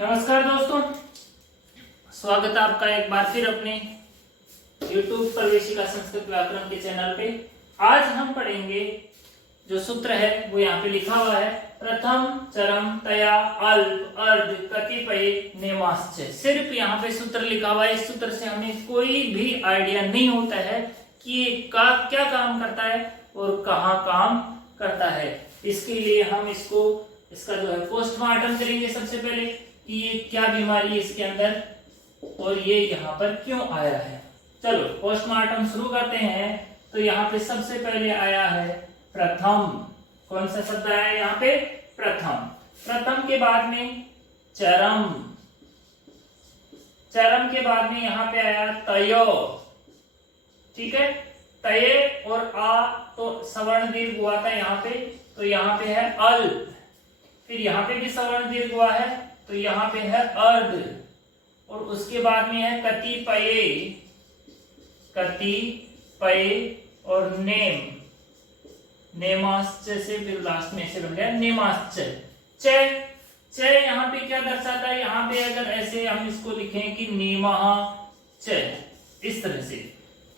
नमस्कार दोस्तों, स्वागत है आपका एक बार फिर अपने YouTube प्रवेशिका संस्कृत व्याकरण के चैनल पे। आज हम पढ़ेंगे जो सूत्र है वो यहाँ पे लिखा हुआ है, प्रथम चरम तया अल्प अर्ध कतिपय नेमाश्च। सिर्फ यहाँ पे सूत्र लिखा हुआ है। इस सूत्र से हमें कोई भी आइडिया नहीं होता है कि ये क्या काम करता है और कहाँ काम करता है। इसके लिए हम इसका जो है पोस्टमार्टम करेंगे सबसे पहले कि ये क्या बीमारी इसके अंदर और ये यहाँ पर क्यों आया है। चलो पोस्टमार्टम शुरू करते हैं। तो यहाँ पे सबसे पहले आया है प्रथम। कौन सा शब्द आया है यहाँ पे? प्रथम। प्रथम के बाद में चरम, चरम के बाद में यहाँ पे आया तयो। ठीक है, तय और आ तो सवर्ण दीर्घ हुआ था यहाँ पे, तो यहाँ पे है अल्प। फिर यहाँ पे भी सवर्ण दीर्घ हुआ है तो यहाँ पे है अर्ध। और उसके बाद में है कतिपय, कतिपय और नेम, नेमाश्च से फिर लास्ट में से बन गया नेमाश्च। च यहाँ पे क्या दर्शाता है? यहाँ पे अगर ऐसे हम इसको लिखें कि नेमः च, इस तरह से,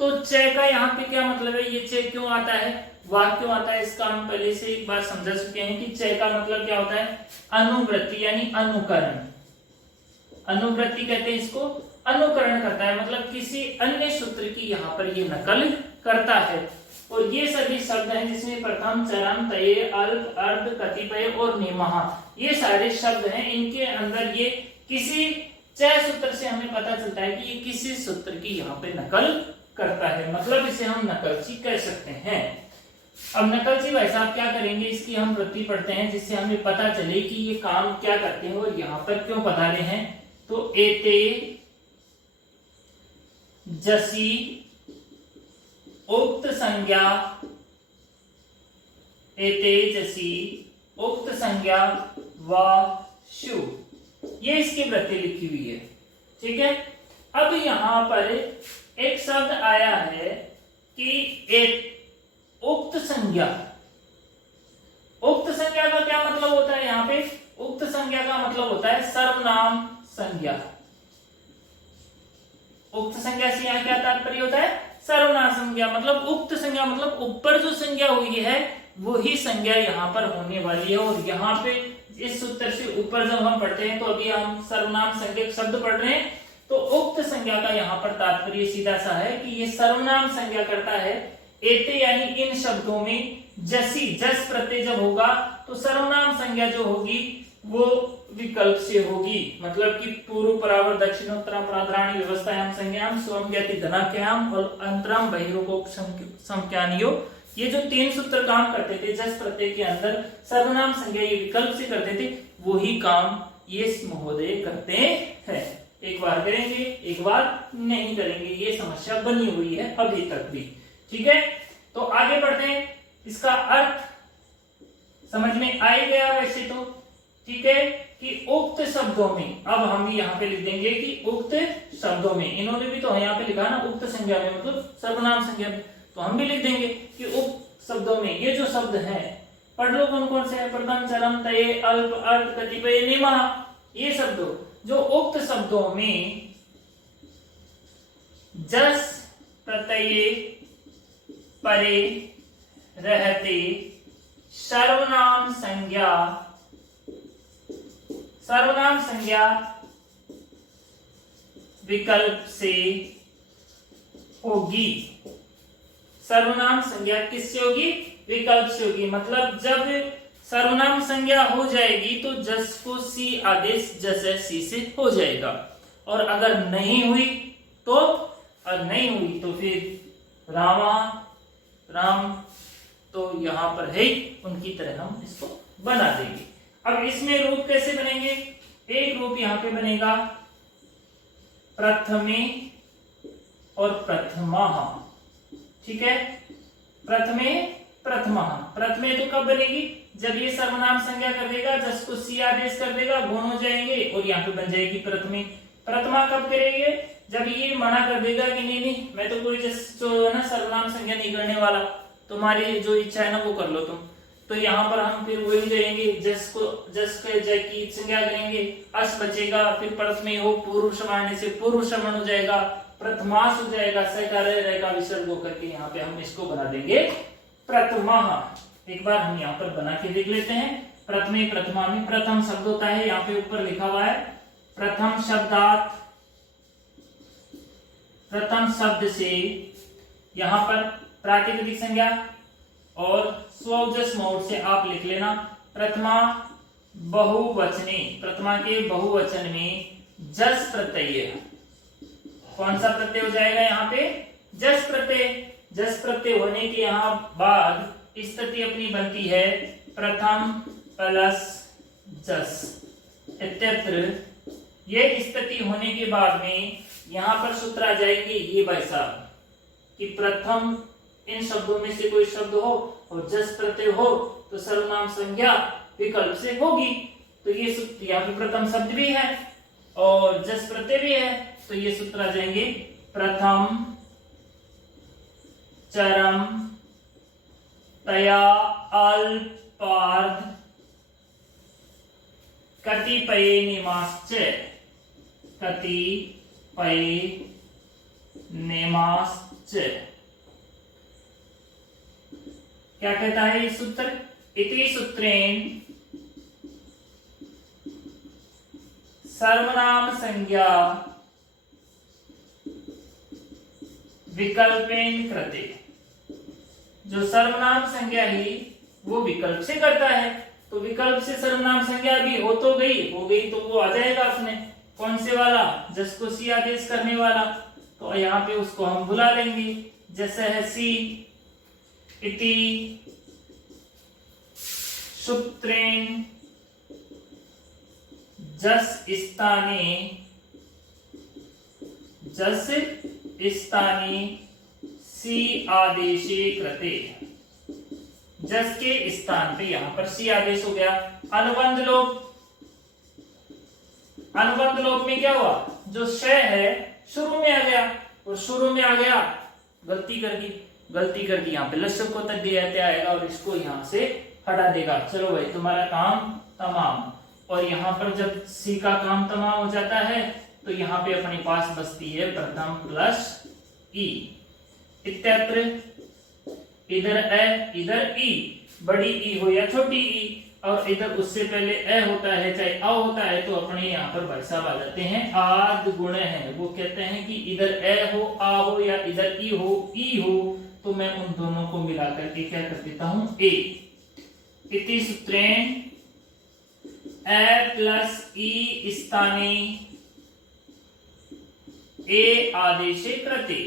तो च का यहाँ पे क्या मतलब है? ये च क्यों आता है, वाक्य क्यों आता है, इसका हम पहले से एक बार समझा चुके हैं कि च का मतलब क्या होता है? अनुवृत्ति यानी अनुकरण। अनुवृत्ति कहते हैं इसको, अनुकरण करता है, मतलब किसी अन्य सूत्र की यहाँ पर ये नकल करता है। और ये सभी शब्द हैं जिसमें प्रथम चरम तय अल्प अर्ध कतिपय और नेमः, ये सारे शब्द हैं। इनके अंदर ये किसी च सूत्र से हमें पता चलता है कि ये किसी सूत्र की यहाँ पे नकल करता है, मतलब इसे हम नकलची कह सकते हैं। अब नकलची भाई साहब क्या करेंगे, इसकी हम वृत्ति पढ़ते हैं जिससे हमें पता चले कि ये काम क्या करते हैं और यहाँ पर क्यों पधारे हैं। तो एते जसी उक्त संज्ञा, एते जसी उक्त संज्ञा व शु, ये इसकी वृत्ति लिखी हुई है। ठीक है, अब यहां पर एक शब्द आया है कि एक उक्त संज्ञा। उक्त संज्ञा का क्या मतलब होता है? यहाँ पे उक्त संज्ञा का मतलब होता है सर्वनाम संज्ञा। उक्त संज्ञा से यहाँ क्या तात्पर्य होता है? सर्वनाम संज्ञा। मतलब उक्त संज्ञा मतलब ऊपर जो संज्ञा हुई है वही संज्ञा यहाँ पर होने वाली है। और यहाँ पे इस सूत्र से ऊपर जब हम पढ़ते हैं तो अभी हम सर्वनाम संज्ञा शब्द पढ़ रहे हैं, तो उक्त संज्ञा का यहाँ पर तात्पर्य सीधा सा है कि ये सर्वनाम संज्ञा करता है। एते यानी इन शब्दों में जसी, जस प्रत्यय जब होगा तो सर्वनाम संज्ञा जो होगी वो विकल्प से होगी। मतलब कि पूर्व परावर दक्षिणोत्तर प्राधान्य व्यवस्थायाम संज्ञाम स्वयं ज्ञाति धनाख्याम और अंतराम बहिरोपक संज्ञानियो, ये जो तीन सूत्र काम करते थे जस प्रत्यय के अंदर सर्वनाम संज्ञा ये विकल्प से करते थे, वही काम ये महोदय करते हैं। एक बार करेंगे एक बार नहीं करेंगे, ये समस्या बनी हुई है अभी तक भी। ठीक है, तो आगे बढ़ते हैं। इसका अर्थ समझ में आ ही गया वैसे तो। ठीक है, कि उक्त शब्दों में, अब हम भी यहाँ पे लिख देंगे कि उक्त शब्दों में, इन्होंने भी तो यहाँ पे लिखा ना उक्त संज्ञा में, मतलब सर्वनाम संज्ञा में, तो हम भी लिख देंगे कि उक्त शब्दों में ये जो शब्द हैं पढ़ लो कौन कौन से हैं? प्रथम चरम तय अल्प अर्ध कतिपय नेमः, ये शब्द जो उक्त शब्दों में जस प्रत्यय परे रहते सर्वनाम संज्ञा, सर्वनाम संज्ञा विकल्प से होगी। सर्वनाम संज्ञा किससे होगी? विकल्प से होगी। मतलब जब सर्वनाम संज्ञा हो जाएगी तो जस को सी आदेश जस सी से हो जाएगा, और अगर नहीं हुई तो, और नहीं हुई तो फिर रामा राम, तो यहां पर है उनकी तरह हम इसको बना देंगे। अब इसमें रूप कैसे बनेंगे? एक रूप यहां पे बनेगा प्रथमे और प्रथमः। ठीक है, प्रथमे प्रथमः। प्रथमे तो कब बनेगी? जब ये सर्वनाम संज्ञा कर देगा, जस को सी आदेश कर देगा, गुण हो जाएंगे और यहाँ पे बन जाएगी प्रथमे। प्रथमा कब करेंगे? जब ये मना कर देगा कि नहीं नहीं मैं तो कोई जो है ना सर्वनाम संज्ञा नहीं करने वाला, तुम्हारी जो इच्छा है ना वो कर लो तुम, तो यहाँ पर हम फिर वही करेंगे, जस को जस के जय की संज्ञा करेंगे, अस बचेगा, फिर प्रथमे हो पूर्व समाने से पूर्व समान हो जाएगा, प्रथमास हो जाएगा, सकारे रहेगा विसर्ग होकर के यहाँ पे हम इसको बना देंगे प्रथमा। एक बार हम यहाँ पर बना के देख लेते हैं। प्रथमे प्रथमा में प्रथम शब्द होता है, यहाँ पे ऊपर लिखा हुआ है प्रथम शब्दात, प्रथम शब्द से यहाँ पर प्रातिपदिक संज्ञा और स्वजस मोड से आप लिख लेना प्रथमा बहुवचने, प्रथमा के बहुवचन में जस प्रत्यय, कौन सा प्रत्यय हो जाएगा यहाँ पे, जस प्रत्यय। जस प्रत्यय होने के यहाँ बाद स्थिति अपनी बनती है प्रथम प्लस जस इत्यत्र। ये स्थिति होने के बाद में यहाँ पर सूत्र आ जाएंगे ये भाई साहब कि प्रथम इन शब्दों में से कोई शब्द हो और जस प्रत्यय हो तो सर्वनाम संज्ञा विकल्प से होगी। तो ये सूत्र यहाँ पे प्रथम शब्द भी है और जस प्रत्यय भी है, तो ये सूत्र आ जाएंगे प्रथम चरम तया अल्पार्ध कतिपये निमाश्च, कतिपये निमाश्च। क्या कहता है ये सूत्र, इति सूत्रेण सर्वनाम संज्ञा विकल्पेन कृते। जो सर्वनाम संज्ञा ही वो विकल्प से करता है, तो विकल्प से सर्वनाम संज्ञा भी हो तो गई, हो गई तो वो आ जाएगा अपने कौन से वाला, जस को सी आदेश करने वाला। तो यहाँ पे उसको हम बुला लेंगे, जैसे है सी इति सूत्रेण जस स्थाने, जस स्थाने सी आदेशे कृते। जस के स्थान पे यहाँ पर सी आदेश हो गया। अनुबंध लोप, अनुबंध लोप में क्या हुआ, जो श है शुरू में आ गया, और शुरू में आ गया गलती कर दी यहाँ पे लश्य को तक दिया आएगा और इसको यहाँ से हटा देगा। चलो भाई तुम्हारा काम तमाम। और यहाँ पर जब सी का काम तमाम हो जाता है तो यहाँ पे अपने पास बचती है प्रथम प्लस ई इत्यत्र। इधर ए इधर ई, बड़ी ई हो या छोटी ई, और इधर उससे पहले ए होता है चाहे अ होता है, तो अपने यहाँ पर भाई साहब आ जाते हैं आद गुण है। वो कहते हैं कि इधर ए हो आ हो या इधर ई हो, तो मैं उन दोनों को मिलाकर के क्या कर देता हूँ ए। इति सूत्रेण ए प्लस ई स्थाने ए आदेशे कृते।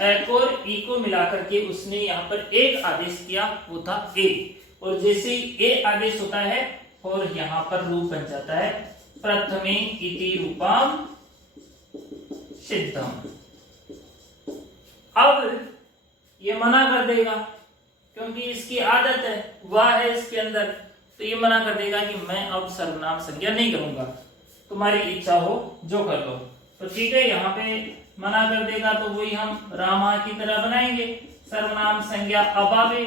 ए और ई को मिलाकर के उसने यहाँ पर एक आदेश किया, वो था ए। और जैसे ही ए आदेश होता है और यहाँ पर रूप बन जाता है प्रथमे इति रूपम सिद्धम। अब ये मना कर देगा क्योंकि इसकी आदत है, वह है इसके अंदर, तो ये मना कर देगा कि मैं अब सर्वनाम संज्ञा नहीं करूंगा, तुम्हारी इच्छा हो जो कर लो। तो ठीक है, यहाँ पे मना कर देगा तो वही हम रामा की तरह बनाएंगे। सर्वनाम संज्ञा अभावे,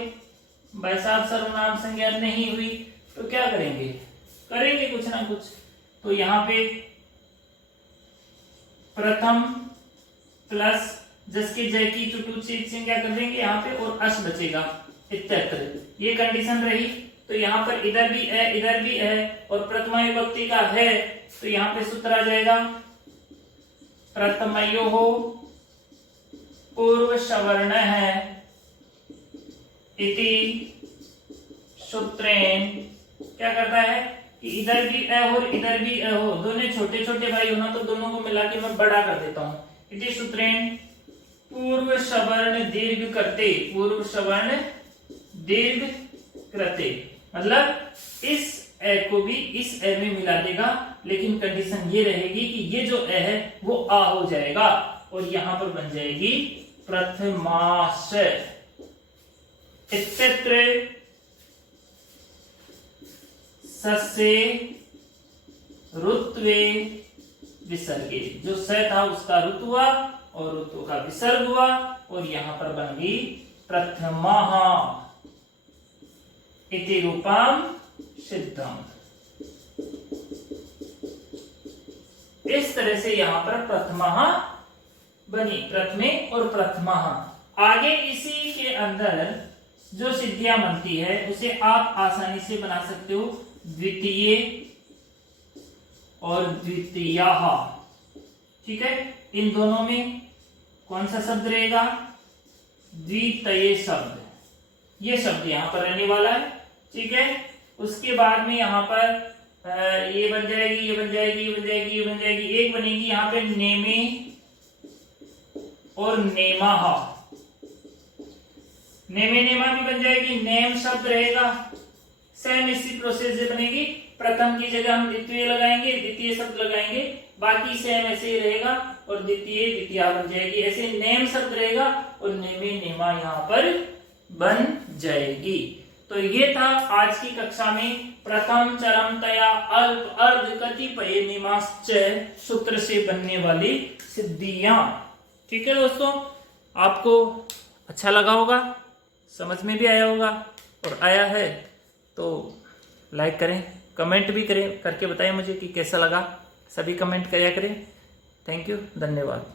भाई साहब सर्वनाम संज्ञा नहीं हुई तो क्या करेंगे, करेंगे कुछ ना कुछ। तो यहाँ पे प्रथम प्लस जिसकी जय की चुटुची संज्ञा कर देंगे यहाँ पे, और अश बचेगा इत्यत्र। ये कंडीशन रही। तो यहाँ पर इधर भी है और प्रथमा विभक्ति का है, तो यहाँ पे सूत्र आ जाएगा प्रथमयो हो पूर्व सवर्ण है इति सूत्रेण। क्या करता है कि इधर भी ए हो इधर भी ए हो, दोनों छोटे छोटे भाई हो ना, तो दोनों को मिला के मैं बड़ा कर देता हूं। इति सूत्रेण पूर्व सवर्ण दीर्घ करते, पूर्व सवर्ण दीर्घ करते, मतलब इस ए को भी इस ए में मिला देगा, लेकिन कंडीशन ये रहेगी कि ये जो ए है वो आ हो जाएगा और यहां पर बन जाएगी प्रथमाश इत्यत्र सस्ये ऋत्वे विसर्गे। जो स था उसका ऋतु हुआ और ऋतु का विसर्ग हुआ और यहां पर बन गई प्रथमा इति रूपम सिद्धम। इस तरह से यहाँ पर प्रथमः बनी, प्रथमे और प्रथमः। आगे इसी के अंदर जो सिद्धियां बनती है उसे आप आसानी से बना सकते हो, द्वितीय और द्वितीयाः। ठीक है, इन दोनों में कौन सा शब्द रहेगा? द्वितीय शब्द, ये शब्द यहाँ पर रहने वाला है। ठीक है, उसके बाद में यहाँ पर ये बन जाएगी, ये बन जाएगी, ये बन जाएगी, ये बन जाएगी, एक बनेगी यहाँ पे नेमे और नेमाः। नेमे नेमा भी बन जाएगी, नेम शब्द रहेगा, सेम इसी प्रोसेस से बनेगी। प्रथम की जगह हम द्वितीय लगाएंगे, द्वितीय शब्द लगाएंगे, बाकी सेम ऐसे ही रहेगा और द्वितीय द्वितीया बन जाएगी। ऐसे नेम शब्द रहेगा और नेमे नेमा यहाँ पर बन जाएगी। तो ये था आज की कक्षा में प्रथम चरमतया अल्प अर्ध कतिपय निमाश्च सूत्र से बनने वाली सिद्धियां। ठीक है दोस्तों, आपको अच्छा लगा होगा, समझ में भी आया होगा, और आया है तो लाइक करें, कमेंट भी करें, करके बताएं मुझे कि कैसा लगा। सभी कमेंट किया करें। थैंक यू, धन्यवाद।